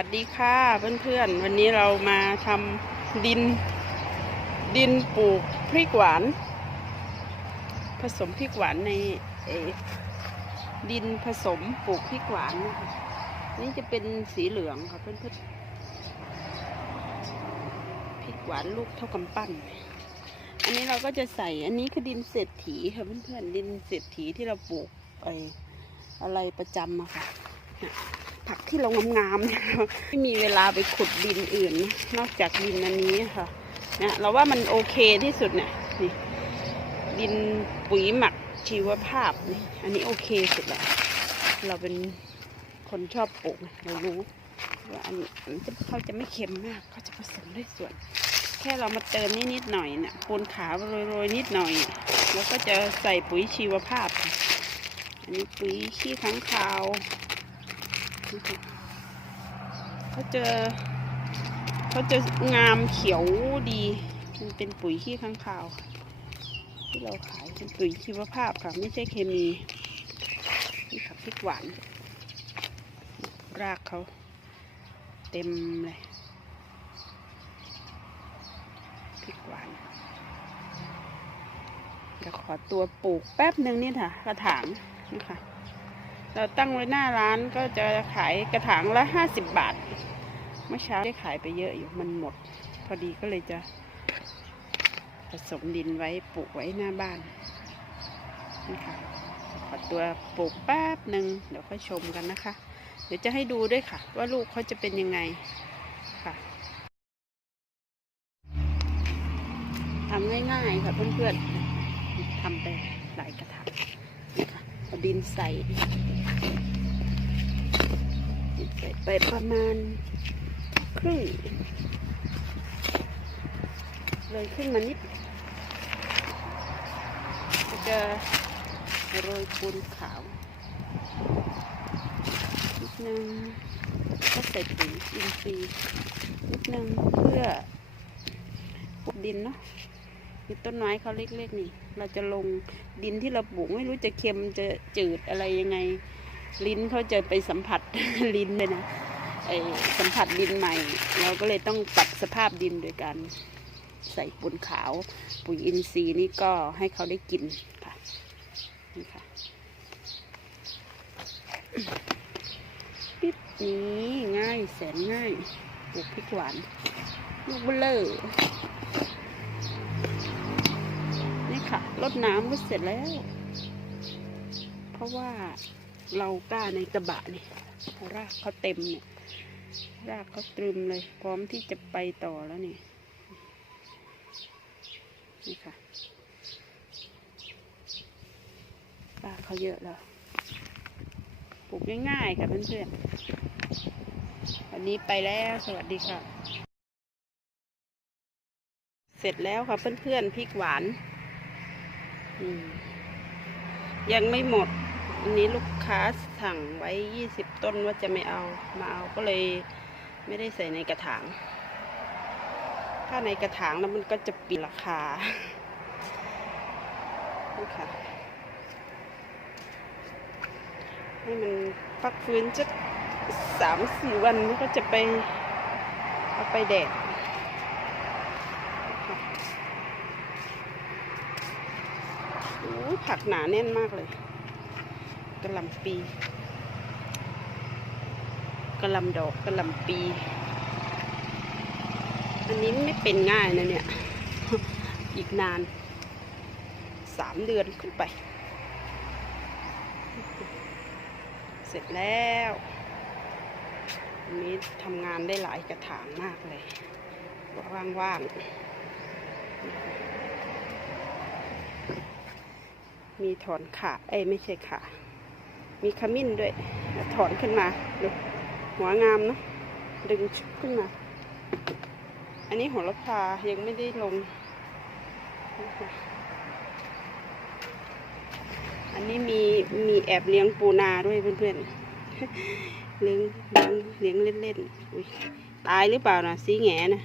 วัสดีค่ะเพื่อนๆ วันนี้เรามาทำดิน ดินปลูกพริกหวาน ผสมพริกหวานในดินผสมปลูกพริกหวานนะคะนี่จะเป็นสีเหลืองค่ะเพื่อนๆพริกหวานลูกเท่ากำปั้น อันนี้เราก็จะใส่อันนี้คือดินเศรษฐีค่ะเพื่อนๆดินเศรษฐีที่เราปลูกไออะไรประจำอะค่ะเนี่ย ผักที่เรางามๆไม่มีเวลาไปขุดดินอื่น นอกจากดินอันนี้ค่ะเนี่ยเราว่ามันโอเคที่สุดเนี่ยนี่ดินปุ๋ยหมักชีวภาพนี่อันนี้โอเคสุดแหละเราเป็นคนชอบปลูกเรารู้ว่าอันนจะเขาจะไม่เค็มมากเขาจะผสมด้วยส่วน แค่เรามาเติมนิดๆหน่อยเนี่ยปูนขาวโรยๆนิดหน่อย แล้วก็จะใส่ปุ๋ยชีวภาพ อันนี้ปุ๋ยขี้ค้งคาว เขาเจอเขาจะงามเขียวดีมันเป็นปุ๋ยขี้ค้างคาว ที่เราขายเป็นปุ๋ยชีวภาพค่ะ ไม่ใช่เคมีนี่ค่ะพริกหวาน รากเขาเต็มเลยพริกหวานเดี๋ยวขอตัวปลูกแป๊บหนึ่งนี่ค่ะกระถางนะคะ เราตั้งไว้หน้าร้านก็จะขายกระถางละห้าสิบบาท เมื่อเช้าได้ขายไปเยอะอยู่มันหมด พอดีก็เลยจะผสมดินไว้ปลูกไว้หน้าบ้านนี่ค่ะขอตัวปลูกแป๊บหนึ่งเดี๋ยวค่อยชมกันนะคะ เดี๋ยวจะให้ดูด้วยค่ะ ว่าลูกเขาจะเป็นยังไงค่ะทำง่ายๆค่ะเพื่อนๆทำไปหลายกระถาง เอาดินใส่ดินใส่ไปประมาณครึ่งเลยขึ้นมานิดจะโรยปูนขาวนิดนึงก็ใส่ปุ๋ยอินทรีย์นิดนึงเพื่อปลูกดินเนาะ คือต้นไม้เขาเล็กๆนี่ เราจะลงดินที่เราปลูกไม่รู้จะเค็มจะจืดอะไรยังไง ลิ้นเขาจะไปสัมผัสลิ้นเลยนะไอสัมผัสดินใหม่ เราก็เลยต้องปรับสภาพดินโดยการใส่ปุ๋ยขาว ปุ๋ยอินทรีย์นี่ก็ให้เขาได้กินค่ะนี่ค่ะปิ๊บนี้ง่ายแสนง่ายปลูกพริกหวานลูกเบลเลอร์ ค่ะรดน้ำก็เสร็จแล้ว เพราะว่าเรากล้าในกระบะนี่รากเขาเต็มเนี่ย รากเขาตรึมเลย พร้อมที่จะไปต่อแล้วนี่นี่ค่ะรากเขาเยอะแล้วปลูกง่ายๆค่ะเพื่อนๆวันนี้ไปแล้วสวัสดีค่ะ เสร็จแล้วค่ะเพื่อนๆพริกหวาน ยังไม่หมดอันนี้ลูกค้าสั่งไว้ยี่สิบต้นว่าจะไม่เอามาเอาก็เลยไม่ได้ใส่ในกระถาง ถ้าในกระถางแล้วมันก็จะปิดราคานี่ค่ะให้มันพักฟื้นจะสามสี่วันมันก็จะไปเอาไปแดด โอ้ย ผักหนาแน่นมากเลยกระลำปีกระลำดอกกระลำปี อันนี้ไม่เป็นง่ายนะเนี่ย อีกนานสามเดือนขึ้นไป เสร็จแล้วอันนี้ทำงานได้หลายกระถางมากเลย ว่างๆ มีถอนขาเอ้ไม่ใช่ขามีขมิ้นด้วย ถอนขึ้นมาดูหัวงามเนาะดึงขึ้นมา อันนี้หัวละพายังไม่ได้ลง อันนี้มีมีแอบเลี้ยงปูนาด้วยเพื่อนๆเลี้ยงเลี้ยงเลี้ยงเล่นๆอุ๊ยตายหรือเปล่านะสีแงนะ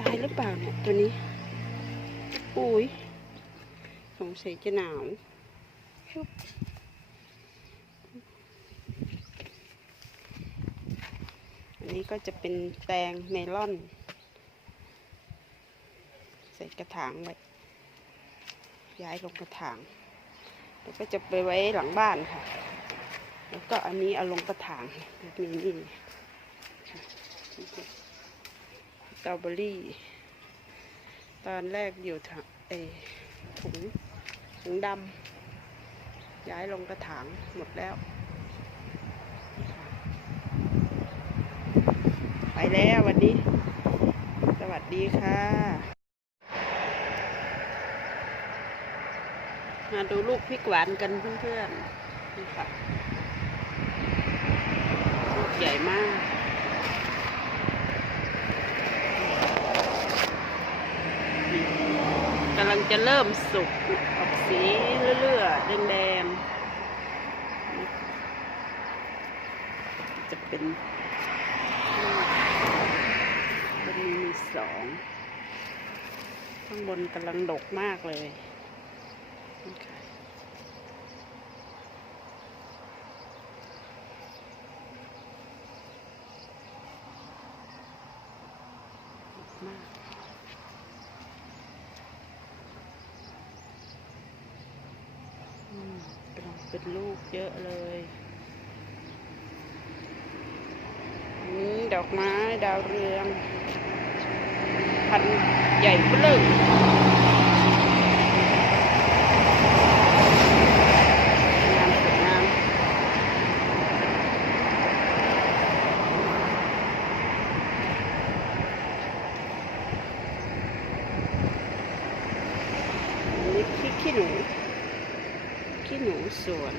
ตายหรือเปล่าเนี่ยตัวนี้อุ้ย สงสัยจะหนาวชึบนี้ก็จะเป็นแตงเมลอน ใส่กระถางไว้ ย้ายลงกระถาง แล้วก็จะไปไว้หลังบ้านค่ะ แล้วก็อันนี้เอาลงกระถางแบบนี้นี่สตรอเบอรี่ ตอนแรกอยู่ถังเอถุง ถุงดำย้ายลงกระถางหมดแล้ว ไปแล้ววันนี้ สวัสดีค่ะ มาดูลูกพริกหวานกันเพื่อนๆนี่ค่ะลูกใหญ่มาก กำลังจะเริ่มสุกออกสีเลื่อๆแดงๆจะเป็นมันมีสองข้างบนกำลังดกมากเลยนี่ค่ะดกมากอืมกำลัง เป็นลูกเยอะเลยนี่ดอกไม้ดาวเรือง พันใหญ่เบลึงงามสวยงามอันนี้ขี้หนู หนูสวน